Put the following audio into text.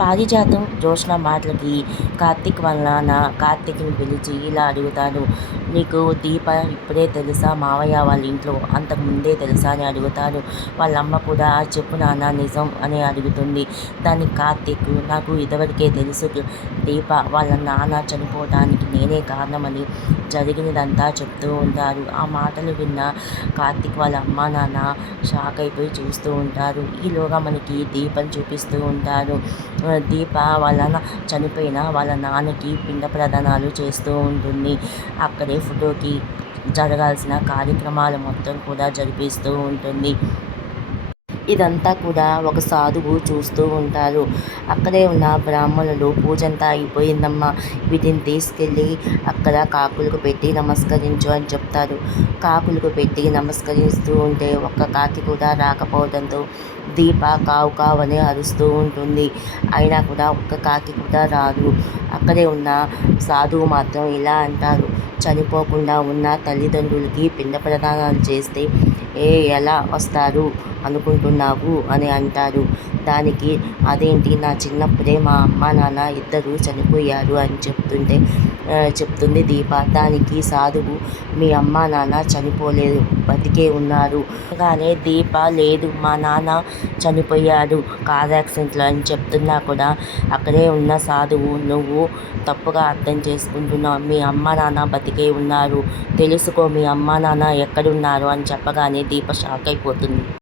పారిజాతం జోష్న మాటలకి కార్తీక్ వాళ్ళ నాన్న కార్తిక్ని పిలిచి ఇలా అడుగుతాడు. నీకు దీప ఇప్పుడే తెలుసా? మావయ్య వాళ్ళ ఇంట్లో అంతకు ముందే తెలుసా? అని అడుగుతాడు. వాళ్ళ అమ్మ కూడా చెప్పు నాన్న నిజం అని అడుగుతుంది. దానికి కార్తీక్ నాకు ఇదివరకే తెలుసు దీప వాళ్ళ నాన్న చనిపోవడానికి నేనే కారణమని జరిగినదంతా చెప్తూ ఉంటారు. ఆ మాటలు విన్న కార్తిక్ వాళ్ళ అమ్మ నాన్న షాక్ అయిపోయి చూస్తూ ఉంటారు. ఈలోగా మనకి దీపం చూపిస్తూ ఉంటారు. దీప వాళ్ళ చనిపోయిన వాళ్ళ నాన్నకి పిండ ప్రదానాలు చేస్తూ ఉంటుంది. అక్కడే ఫోటోకి జరగాల్సిన కార్యక్రమాలు మొత్తం కూడా జరిపిస్తూ ఉంటుంది. ఇదంతా కూడా ఒక సాధువు చూస్తూ ఉంటారు అక్కడే ఉన్న బ్రాహ్మణులు పూజంతా అయిపోయిందమ్మా. వీటిని తీసుకెళ్ళి అక్కడ కాకులకు పెట్టి నమస్కరించు అని చెప్తారు. కాకులకు పెట్టి నమస్కరిస్తూ ఉంటే ఒక్క కాకి కూడా రాకపోవడంతో దీప కావు కావు అని అరుస్తూ ఉంటుంది. అయినా కూడా ఒక్క కాకి కూడా రాదు. అక్కడే ఉన్న సాధువు మాత్రం ఇలా అంటారు. చనిపోకుండా ఉన్న తల్లిదండ్రులకి పిండ ప్రదానాలు చేస్తే ఏ ఎలా వస్తారు ఉన్నావు అని అంటారు. దానికి అదేంటి? నా చిన్నప్పుడే మా అమ్మ నాన్న ఇద్దరు చనిపోయారు అని చెప్తుంటే చెప్తుంది దీప. దానికి సాధువు మీ అమ్మ నాన్న చనిపోలేదు బతికే ఉన్నారు. కానీ దీప లేదు మా నాన్న చనిపోయాడు కార్ యాక్సిడెంట్లో అని చెప్తున్నా కూడా అక్కడే ఉన్న సాధువు నువ్వు తప్పుగా అర్థం చేసుకుంటున్నావు మీ అమ్మ నాన్న బతికే ఉన్నారు. తెలుసుకో మీ అమ్మ నాన్న ఎక్కడున్నారు అని చెప్పగానే దీప షాక్ అయిపోతుంది.